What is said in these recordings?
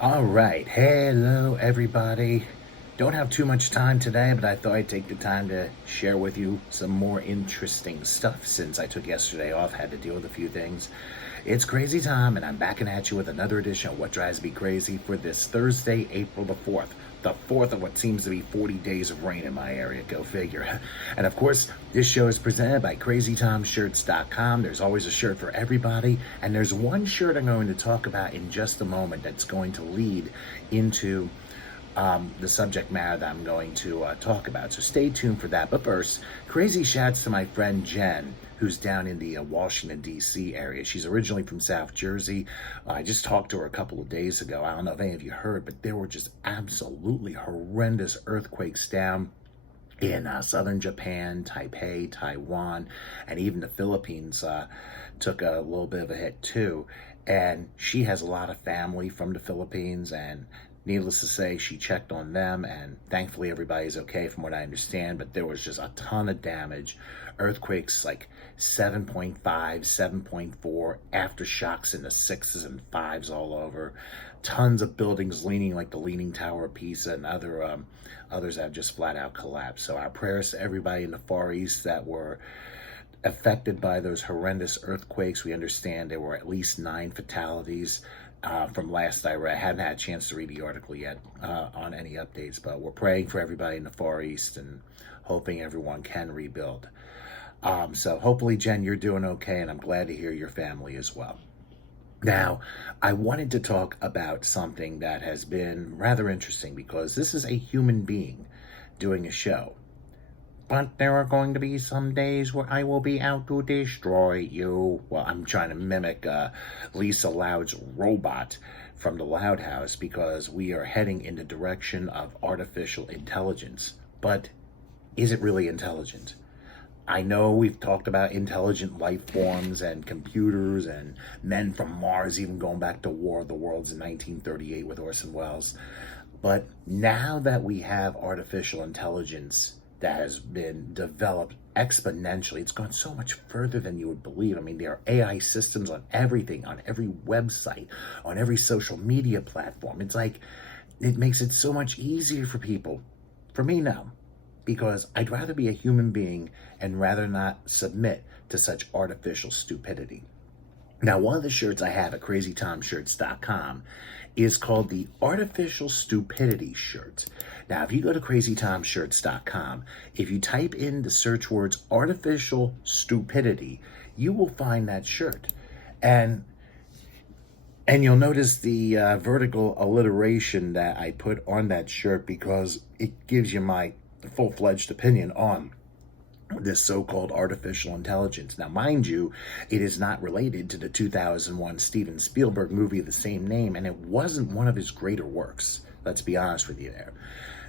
All right. Hello, everybody. Don't have too much time today, but I thought I'd take the time to share with you some more interesting stuff since I took yesterday off, had to deal with a few things. It's crazy time, and I'm backing at you with another edition of What Drives Me Crazy for this Thursday, April the 4th. The fourth of what seems to be 40 days of rain in my area. Go figure. And of course, this show is presented by CrazyTomShirts.com. There's always a shirt for everybody. And there's one shirt I'm going to talk about in just a moment that's going to lead into the subject matter that I'm going to talk about. So stay tuned for that. But first, crazy shouts to my friend Jen, who's down in the Washington, D.C. area. She's originally from South Jersey. I just talked to her a couple of days ago. I don't know if any of you heard, but there were just absolutely horrendous earthquakes down in southern Japan, Taipei, Taiwan, and even the Philippines took a little bit of a hit too. And she has a lot of family from the Philippines, and needless to say, she checked on them, and thankfully everybody's okay from what I understand, but there was just a ton of damage. Earthquakes like 7.5, 7.4, aftershocks in the 6s and 5s all over. Tons of buildings leaning like the Leaning Tower of Pisa, and others have just flat out collapsed. So our prayers to everybody in the Far East that were affected by those horrendous earthquakes. We understand there were at least 9 fatalities. From last I read. I hadn't had a chance to read the article yet on any updates, but we're praying for everybody in the Far East and hoping everyone can rebuild. So hopefully, Jen, you're doing okay, and I'm glad to hear your family as well. Now, I wanted to talk about something that has been rather interesting because this is a human being doing a show. But there are going to be some days where I will be out to destroy you. Well, I'm trying to mimic Lisa Loud's robot from the Loud House because we are heading in the direction of artificial intelligence. But is it really intelligent? I know we've talked about intelligent life forms and computers and men from Mars, even going back to War of the Worlds in 1938 with Orson Welles. But now that we have artificial intelligence that has been developed exponentially. It's gone so much further than you would believe. I mean, there are AI systems on everything, on every website, on every social media platform. It's like, it makes it so much easier for people. For me, no. Because I'd rather be a human being and rather not submit to such artificial stupidity. Now, one of the shirts I have at CrazyTomShirts.com is called the Artificial Stupidity shirt. Now, if you go to CrazyTomShirts.com, if you type in the search words Artificial Stupidity, you will find that shirt. And you'll notice the vertical alliteration that I put on that shirt because it gives you my full-fledged opinion on this so-called artificial intelligence. Now, mind you, it is not related to the 2001 Steven Spielberg movie of the same name, and it wasn't one of his greater works. Let's be honest with you there.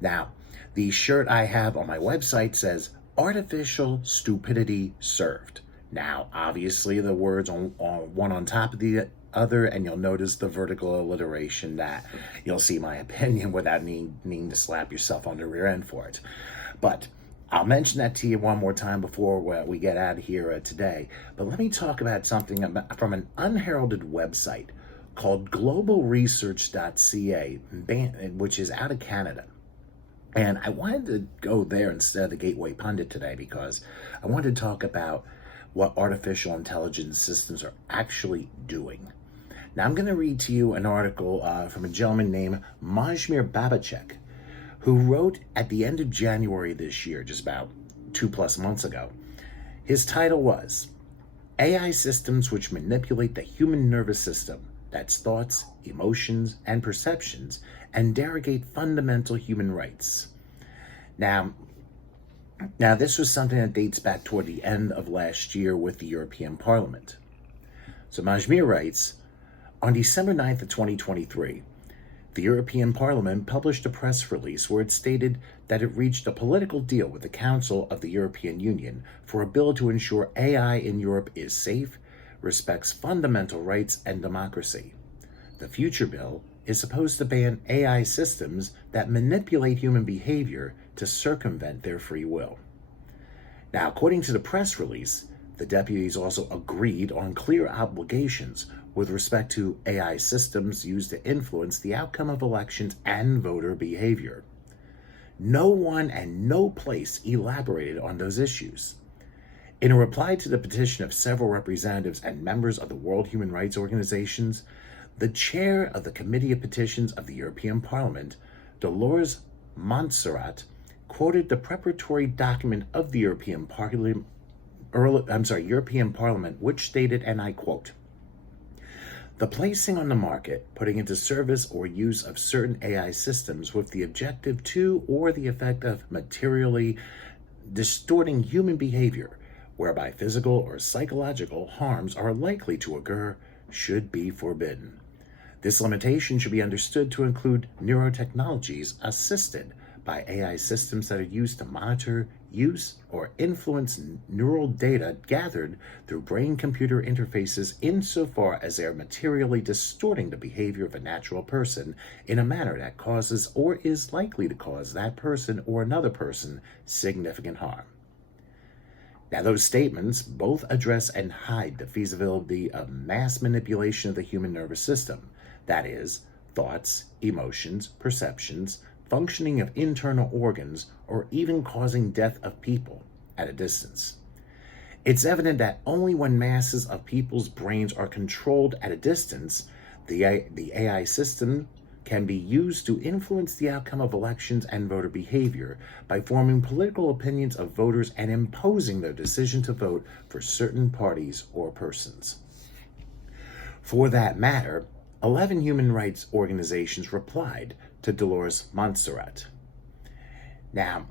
Now, the shirt I have on my website says, Artificial Stupidity Served. Now, obviously, the words on one on top of the other, and you'll notice the vertical alliteration that you'll see my opinion without needing to slap yourself on the rear end for it. But I'll mention that to you one more time before we get out of here today. But let me talk about something from an unheralded website called globalresearch.ca, which is out of Canada. And I wanted to go there instead of the Gateway Pundit today because I wanted to talk about what artificial intelligence systems are actually doing. Now, I'm going to read to you an article from a gentleman named Majmir Babachek, who wrote at the end of January this year, just about 2+ months ago. His title was, AI Systems Which Manipulate the Human Nervous System, that's thoughts, emotions, and perceptions, and derogate fundamental human rights. Now, this was something that dates back toward the end of last year with the European Parliament. So Majmir writes, on December 9th of 2023, the European Parliament published a press release where it stated that it reached a political deal with the Council of the European Union for a bill to ensure AI in Europe is safe, respects fundamental rights and democracy. The future bill is supposed to ban AI systems that manipulate human behavior to circumvent their free will. Now, according to the press release, the deputies also agreed on clear obligations with respect to AI systems used to influence the outcome of elections and voter behavior. No one and no place elaborated on those issues. In a reply to the petition of several representatives and members of the World Human Rights Organizations, the chair of the Committee of Petitions of the European Parliament, Dolores Montserrat, quoted the preparatory document of the European Parliament, which stated, and I quote, "The placing on the market, putting into service or use of certain AI systems with the objective to or the effect of materially distorting human behavior, whereby physical or psychological harms are likely to occur, should be forbidden. This limitation should be understood to include neurotechnologies assisted by AI systems that are used to monitor, use, or influence neural data gathered through brain-computer interfaces insofar as they are materially distorting the behavior of a natural person in a manner that causes or is likely to cause that person or another person significant harm." Now, those statements both address and hide the feasibility of mass manipulation of the human nervous system, that is, thoughts, emotions, perceptions, functioning of internal organs, or even causing death of people at a distance. It's evident that only when masses of people's brains are controlled at a distance, the AI system can be used to influence the outcome of elections and voter behavior by forming political opinions of voters and imposing their decision to vote for certain parties or persons. For that matter, 11 human rights organizations replied to Dolores Montserrat. Now,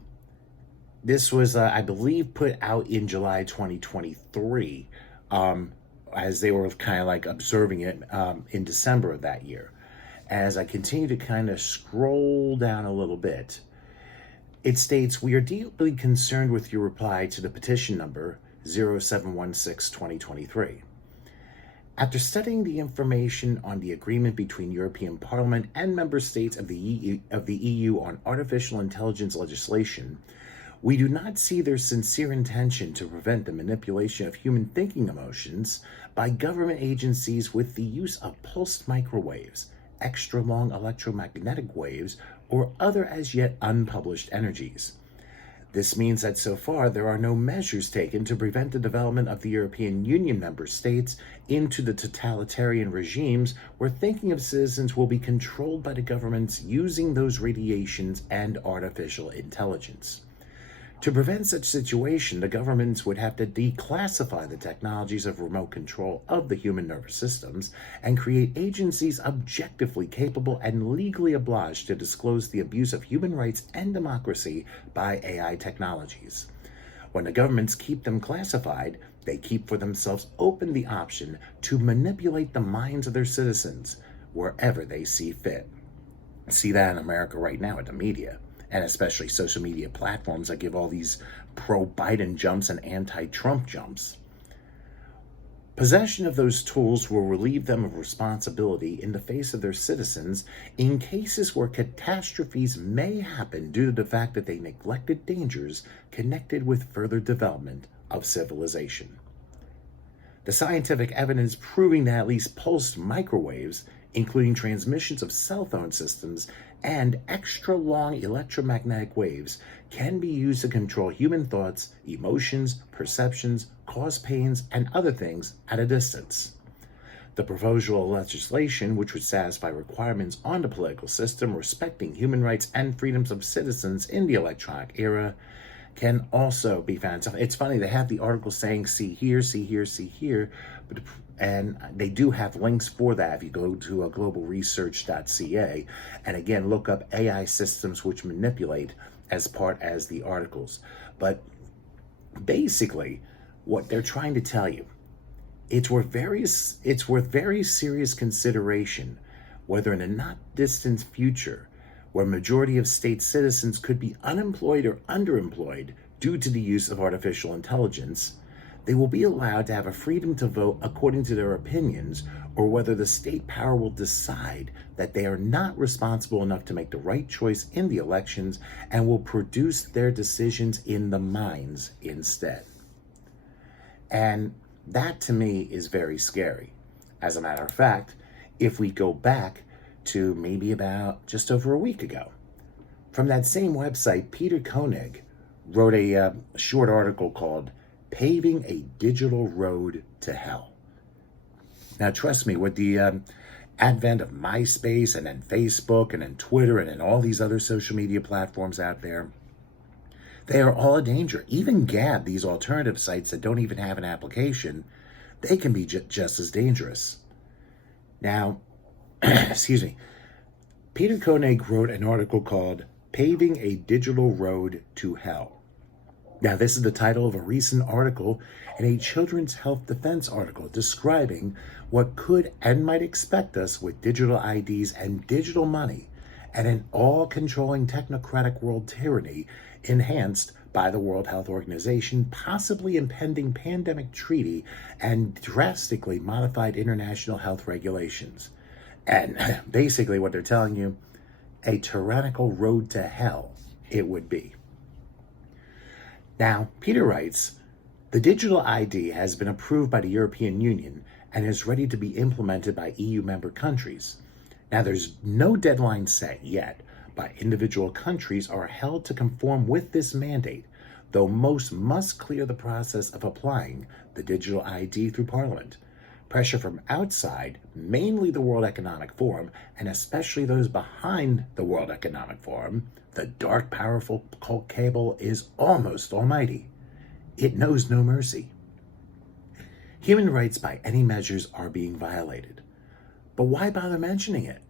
this was, I believe, put out in July 2023, as they were kind of like observing it in December of that year. As I continue to kind of scroll down a little bit, it states, "We are deeply concerned with your reply to the petition number 0716-2023. After studying the information on the agreement between European Parliament and member states of the EU on artificial intelligence legislation, we do not see their sincere intention to prevent the manipulation of human thinking emotions by government agencies with the use of pulsed microwaves, extra-long electromagnetic waves, or other as yet unpublished energies. This means that so far there are no measures taken to prevent the development of the European Union member states into the totalitarian regimes where thinking of citizens will be controlled by the governments using those radiations and artificial intelligence. To prevent such situation, the governments would have to declassify the technologies of remote control of the human nervous systems and create agencies objectively capable and legally obliged to disclose the abuse of human rights and democracy by AI technologies. When the governments keep them classified, they keep for themselves open the option to manipulate the minds of their citizens wherever they see fit." See that in America right now with the media, and especially social media platforms that give all these pro-Biden jumps and anti-Trump jumps. Possession of those tools will relieve them of responsibility in the face of their citizens in cases where catastrophes may happen due to the fact that they neglected dangers connected with further development of civilization. The scientific evidence proving that at least pulsed microwaves, including transmissions of cell phone systems and extra-long electromagnetic waves, can be used to control human thoughts, emotions, perceptions, cause pains, and other things at a distance. The proposal legislation, which would satisfy requirements on the political system respecting human rights and freedoms of citizens in the electronic era, can also be found. It's funny, they have the article saying, see here, see here, see here, and they do have links for that if you go to globalresearch.ca, and again, look up AI systems which manipulate as the articles. But basically, what they're trying to tell you, it's worth very serious consideration whether in a not distant future, where majority of state citizens could be unemployed or underemployed due to the use of artificial intelligence, they will be allowed to have a freedom to vote according to their opinions, or whether the state power will decide that they are not responsible enough to make the right choice in the elections and will produce their decisions in the mines instead. And that to me is very scary. As a matter of fact, if we go back to maybe about just over a week ago, from that same website, Peter Koenig wrote a short article called Paving a Digital Road to Hell. Now, trust me, with the advent of MySpace and then Facebook and then Twitter and then all these other social media platforms out there, they are all a danger. Even Gab, these alternative sites that don't even have an application, they can be just as dangerous. Now, excuse me, Peter Koenig wrote an article called Paving a Digital Road to Hell. Now, this is the title of a recent article in a Children's Health Defense article describing what could and might expect us with digital IDs and digital money and an all-controlling technocratic world tyranny enhanced by the World Health Organization, possibly impending pandemic treaty, and drastically modified international health regulations. And basically what they're telling you, a tyrannical road to hell it would be. Now, Peter writes, the digital ID has been approved by the European Union and is ready to be implemented by EU member countries. Now, there's no deadline set yet, but individual countries are held to conform with this mandate, though most must clear the process of applying the digital ID through Parliament. Pressure from outside, mainly the World Economic Forum, and especially those behind the World Economic Forum, the dark, powerful cult cable is almost almighty. It knows no mercy. Human rights by any measures are being violated. But why bother mentioning it?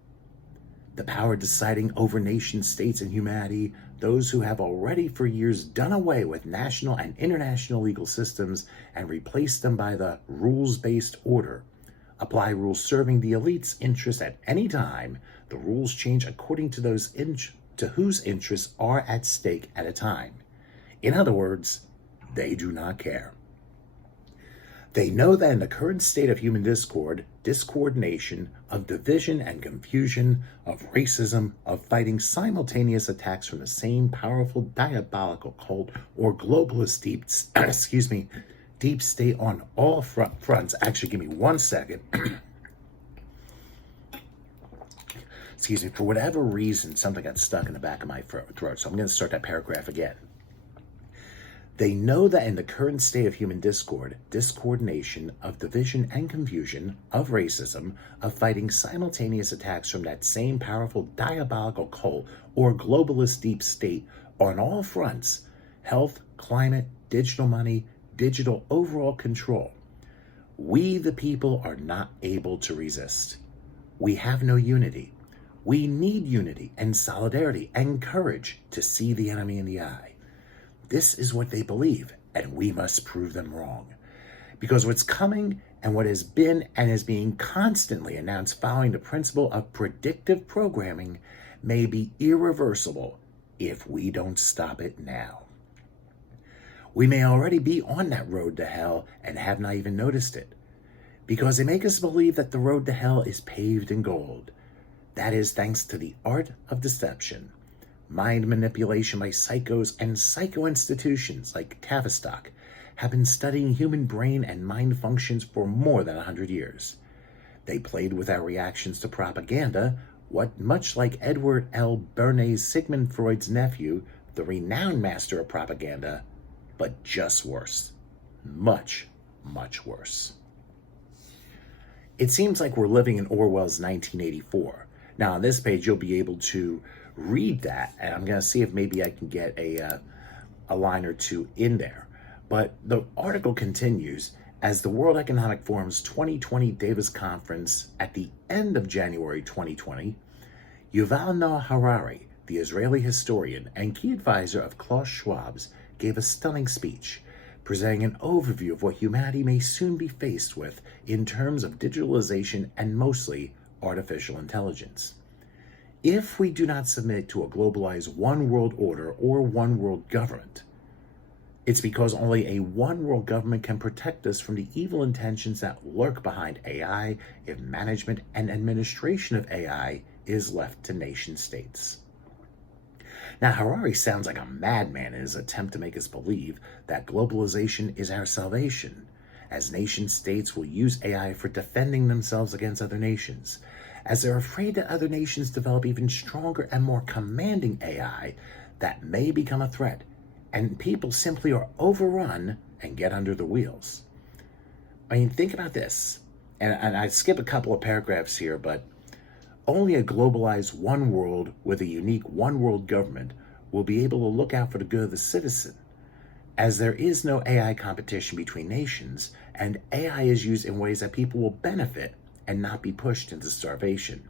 The power deciding over nation states and humanity, those who have already for years done away with national and international legal systems and replaced them by the rules-based order, apply rules serving the elite's interests at any time. The rules change according to those to whose interests are at stake at a time. In other words, they do not care. They know that in the current state of human discord, discoordination, of division and confusion, of racism, of fighting simultaneous attacks from the same powerful diabolical cult or globalist deep state on all fronts. Actually, give me 1 second. Excuse me, for whatever reason, something got stuck in the back of my throat, so I'm going to start that paragraph again. They know that in the current state of human discord, discoordination, of division and confusion, of racism, of fighting simultaneous attacks from that same powerful diabolical cult or globalist deep state on all fronts, health, climate, digital money, digital overall control, we the people are not able to resist. We have no unity. We need unity and solidarity and courage to see the enemy in the eye. This is what they believe, and we must prove them wrong. Because what's coming and what has been and is being constantly announced following the principle of predictive programming may be irreversible if we don't stop it now. We may already be on that road to hell and have not even noticed it, because they make us believe that the road to hell is paved in gold. That is thanks to the art of deception. Mind manipulation by psychos and psycho institutions like Tavistock have been studying human brain and mind functions for more than 100 years. They played with our reactions to propaganda, much like Edward L. Bernays, Sigmund Freud's nephew, the renowned master of propaganda, but just worse. Much, much worse. It seems like we're living in Orwell's 1984. Now, on this page, you'll be able to read that, and I'm going to see if maybe I can get a line or two in there. But the article continues, as the World Economic Forum's 2020 Davos Conference at the end of January 2020, Yuval Noah Harari, the Israeli historian and key advisor of Klaus Schwab's, gave a stunning speech, presenting an overview of what humanity may soon be faced with in terms of digitalization and mostly artificial intelligence. If we do not submit to a globalized one world order or one world government, it's because only a one world government can protect us from the evil intentions that lurk behind AI if management and administration of AI is left to nation states. Now, Harari sounds like a madman in his attempt to make us believe that globalization is our salvation, as nation states will use AI for defending themselves against other nations, as they're afraid that other nations develop even stronger and more commanding AI that may become a threat, and people simply are overrun and get under the wheels. I mean, think about this, and I skip a couple of paragraphs here, but only a globalized one world with a unique one world government will be able to look out for the good of the citizen, as there is no AI competition between nations, and AI is used in ways that people will benefit and not be pushed into starvation.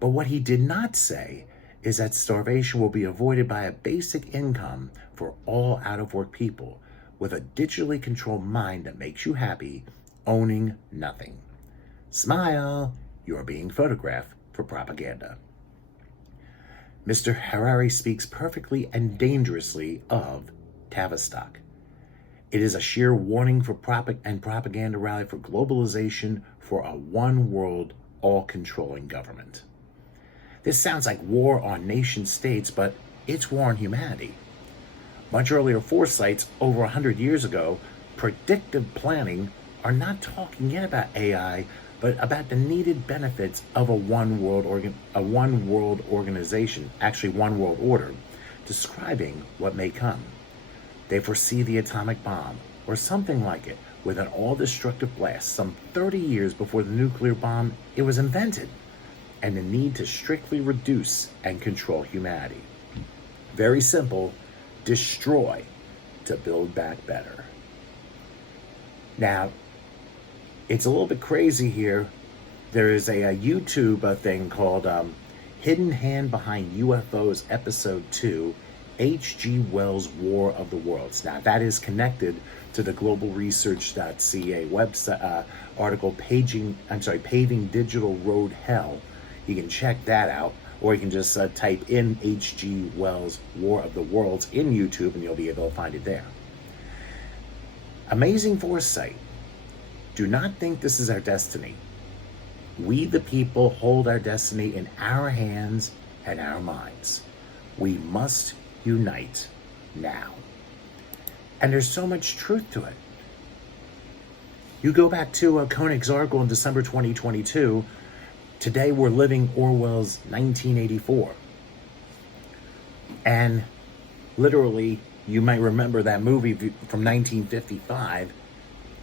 But what he did not say is that starvation will be avoided by a basic income for all out-of-work people with a digitally controlled mind that makes you happy, owning nothing. Smile, you're being photographed for propaganda. Mr. Harari speaks perfectly and dangerously of Tavistock. It is a sheer warning for propaganda rally for globalization for a one world, all-controlling government. This sounds like war on nation states, but it's war on humanity. Much earlier foresights over 100 years ago, predictive planning, are not talking yet about AI, but about the needed benefits of a one world organization, actually one world order, describing what may come. They foresee the atomic bomb, or something like it, with an all-destructive blast some 30 years before the nuclear bomb it was invented, and the need to strictly reduce and control humanity. Very simple, destroy to build back better. Now, it's a little bit crazy here. There is a YouTube thing called Hidden Hand Behind UFOs Episode 2, H.G. Wells' War of the Worlds. Now, that is connected to the globalresearch.ca website article, Paving Digital Road Hell. You can check that out, or you can just type in H.G. Wells' War of the Worlds in YouTube, and you'll be able to find it there. Amazing foresight. Do not think this is our destiny. We, the people, hold our destiny in our hands and our minds. We must unite now. And there's so much truth to it. You go back to Koenig's article in December 2022. Today we're living Orwell's 1984. And literally, you might remember that movie from 1955.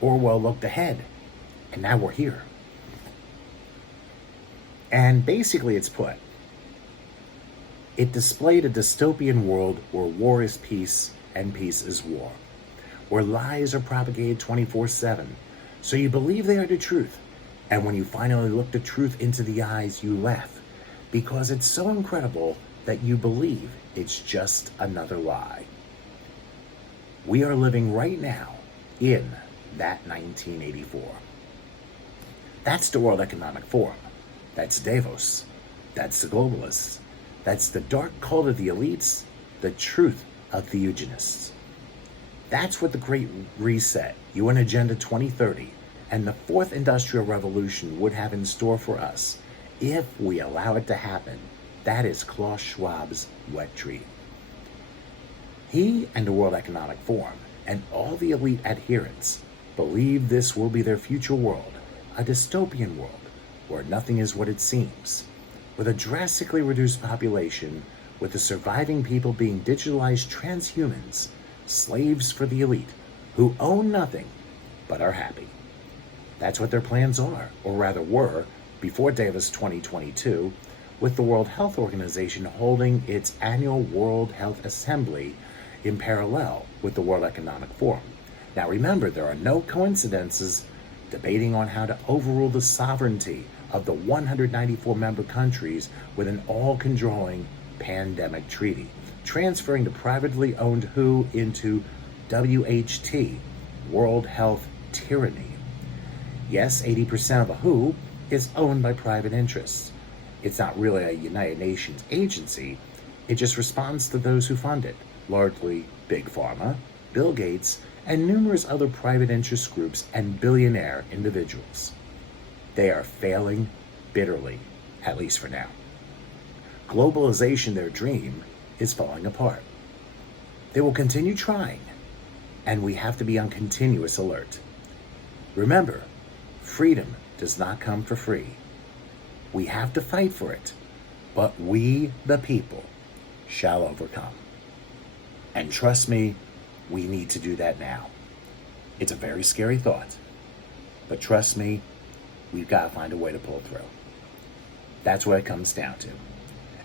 Orwell looked ahead, and now we're here. And basically it's put, it displayed a dystopian world where war is peace and peace is war, where lies are propagated 24/7, so you believe they are the truth, and when you finally look the truth into the eyes, you laugh, because it's so incredible that you believe it's just another lie. We are living right now in that 1984. That's the World Economic Forum. That's Davos. That's the globalists. That's the dark cult of the elites, the truth of the eugenists. That's what the Great Reset, UN Agenda 2030, and the Fourth Industrial Revolution would have in store for us if we allow it to happen. That is Klaus Schwab's wet dream. He and the World Economic Forum and all the elite adherents believe this will be their future world, a dystopian world where nothing is what it seems, with a drastically reduced population, with the surviving people being digitalized transhumans, slaves for the elite, who own nothing but are happy. That's what their plans are, or rather were, before Davos 2022, with the World Health Organization holding its annual World Health Assembly in parallel with the World Economic Forum. Now remember, there are no coincidences debating on how to overrule the sovereignty of the 194 member countries with an all-controlling pandemic treaty, transferring the privately owned WHO into WHT, World Health Tyranny. Yes, 80% of a WHO is owned by private interests. It's not really a United Nations agency. It just responds to those who fund it, largely Big Pharma, Bill Gates, and numerous other private interest groups and billionaire individuals. They are failing bitterly, at least for now. Globalization, their dream, is falling apart. They will continue trying, and we have to be on continuous alert. Remember, freedom does not come for free. We have to fight for it, but we, the people, shall overcome. And trust me, we need to do that now. It's a very scary thought, but trust me, we've got to find a way to pull through. That's what it comes down to.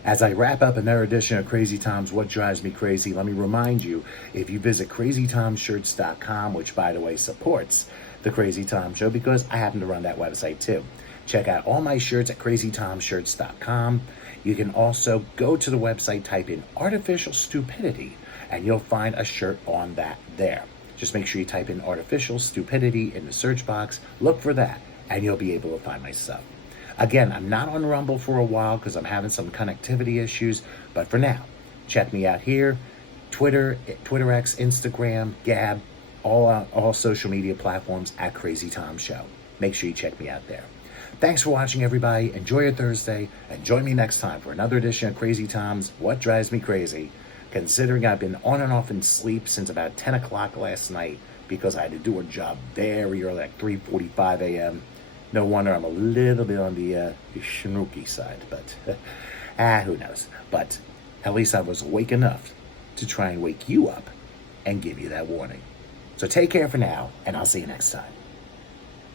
As I wrap up another edition of Crazy Tom's What Drives Me Crazy, let me remind you, if you visit crazytomshirts.com, which by the way supports the Crazy Tom Show because I happen to run that website too. Check out all my shirts at crazytomshirts.com. You can also go to the website, type in artificial stupidity, and you'll find a shirt on that there. Just make sure you type in artificial stupidity in the search box. Look for that, and you'll be able to find my stuff. Again, I'm not on Rumble for a while because I'm having some connectivity issues, but for now, check me out here. Twitter X, Instagram, Gab, all social media platforms at Crazy Tom Show. Make sure you check me out there. Thanks for watching, everybody. Enjoy your Thursday, and join me next time for another edition of Crazy Tom's What Drives Me Crazy, considering I've been on and off in sleep since about 10 o'clock last night because I had to do a job very early, like 3:45 a.m. No wonder I'm a little bit on the snooky side, but who knows. But at least I was awake enough to try and wake you up and give you that warning. So take care for now, and I'll see you next time.